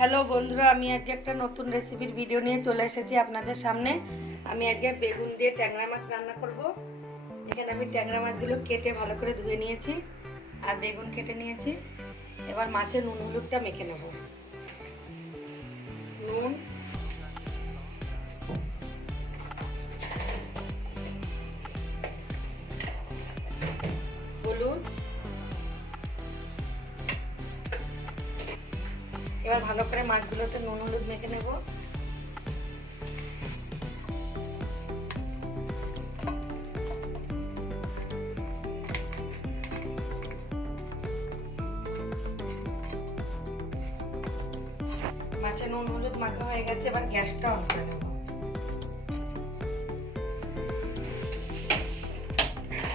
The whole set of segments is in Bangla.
হ্যালো বন্ধুরা, আমি আজকে একটা নতুন রেসিপির ভিডিও নিয়ে চলে এসেছি আপনাদের সামনে। আমি আজকে বেগুন দিয়ে ট্যাংরা মাছ রান্না করব। এখানে আমি ট্যাংরা মাছগুলো কেটে ভালো করে ধুয়ে নিয়েছি আর বেগুন কেটে নিয়েছি। এবার মাছের নুন হলুদটা মেখে নেব। নুন, হলুদ, এবার ভালো করে মাছগুলোতে নুন হলুদ মেখে নেব। মাছে নুন হলুদ মাখা হয়ে গেছে, এবার গ্যাসটা অন করে নেব।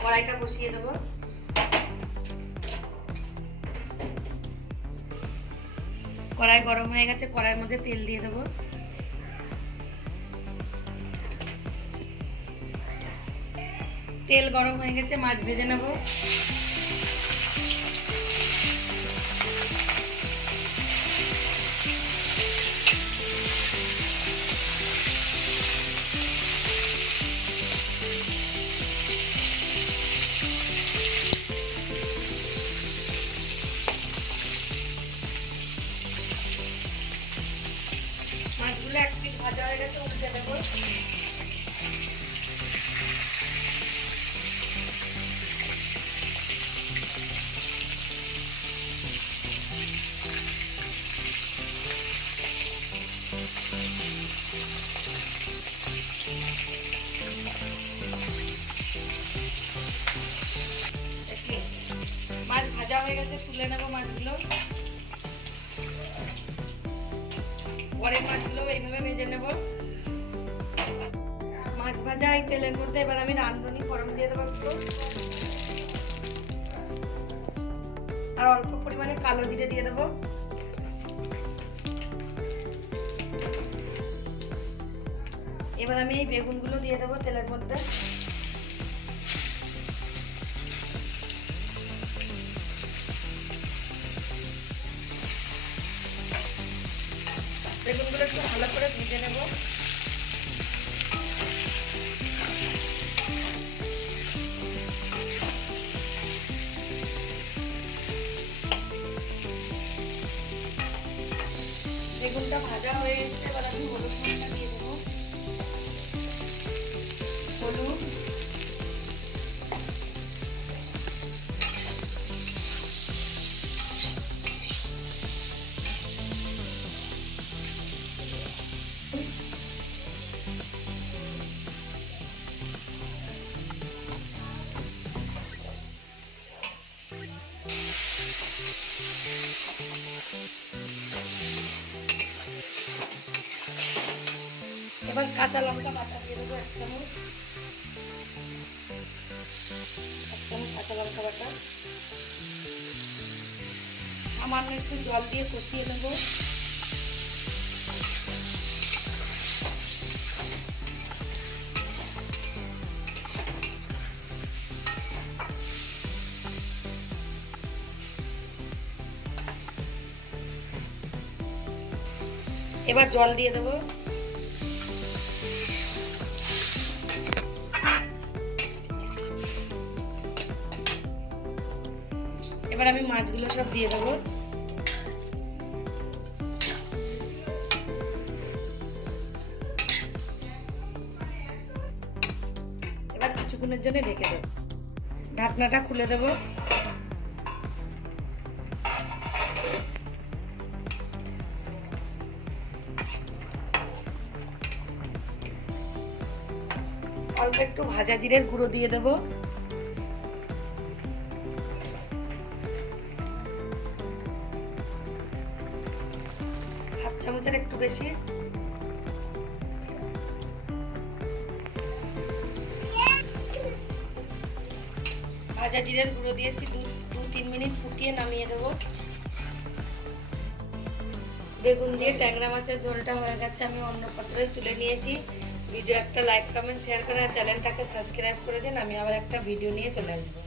কড়াইটা বসিয়ে দেবো। কড়াই গরম হয়ে গেছে, কড়াইয়ের মধ্যে তেল দিয়ে দেবো। তেল গরম হয়ে গেছে, মাছ ভেজে নেব। মাছগুলো এক পিঠ ভাজা হয়ে গেছে, উল্টে দেব। মাছ ভাজা হয়ে গেছে, তুলে নেব মাছগুলো। পরের মাছগুলো এইভাবে ভেজে নেব। মাছ ভাজা এই তেলের মধ্যে এবার আমি রাঁধুনি ফোড়ন দিয়ে দেবো একটু, আর অল্প পরিমাণে কালো জিরে দিয়ে দেবো। এবার আমি এই বেগুনগুলো দিয়ে দেবো তেলের মধ্যে। বেগুনগুলো একটু ভালো করে ভেজে নেব। বেগুনটা ভাজা হয়ে এসেছে, এবার আমি হলুদ মশলা দিয়ে দেবো। হলুদ, এবার কাঁচা লঙ্কা বাটা দিয়ে দেবো এক চামচ। কাঁচা লঙ্কা বাটা, সামান্য একটু জল দিয়ে কষিয়ে নেব। এবার জল দিয়ে দেবো। এবার আমি মাছগুলো সব দিয়ে দেবো। এবার কিছুক্ষণের জন্য ঢেকে দেবো। ঢাকনাটা খুলে দেবো। অল্প একটু ভাজা জিরের গুঁড়ো দিয়ে দেবো। হাফ চামচের একটু বেশি। ভাজা জিরের গুঁড়ো দিয়েছি, 2-3 মিনিট ফুটিয়ে নামিয়ে দেবো। বেগুন দিয়ে ট্যাংরা মাছের ঝোলটা হয়ে গেছে, আমি অন্য পাত্রে তুলে নিয়েছি। ভিডিও একটা লাইক কমেন্ট শেয়ার করে চ্যানেলটাকে সাবস্ক্রাইব করে দিন। আমি আবার একটা ভিডিও নিয়ে চলে আসবো।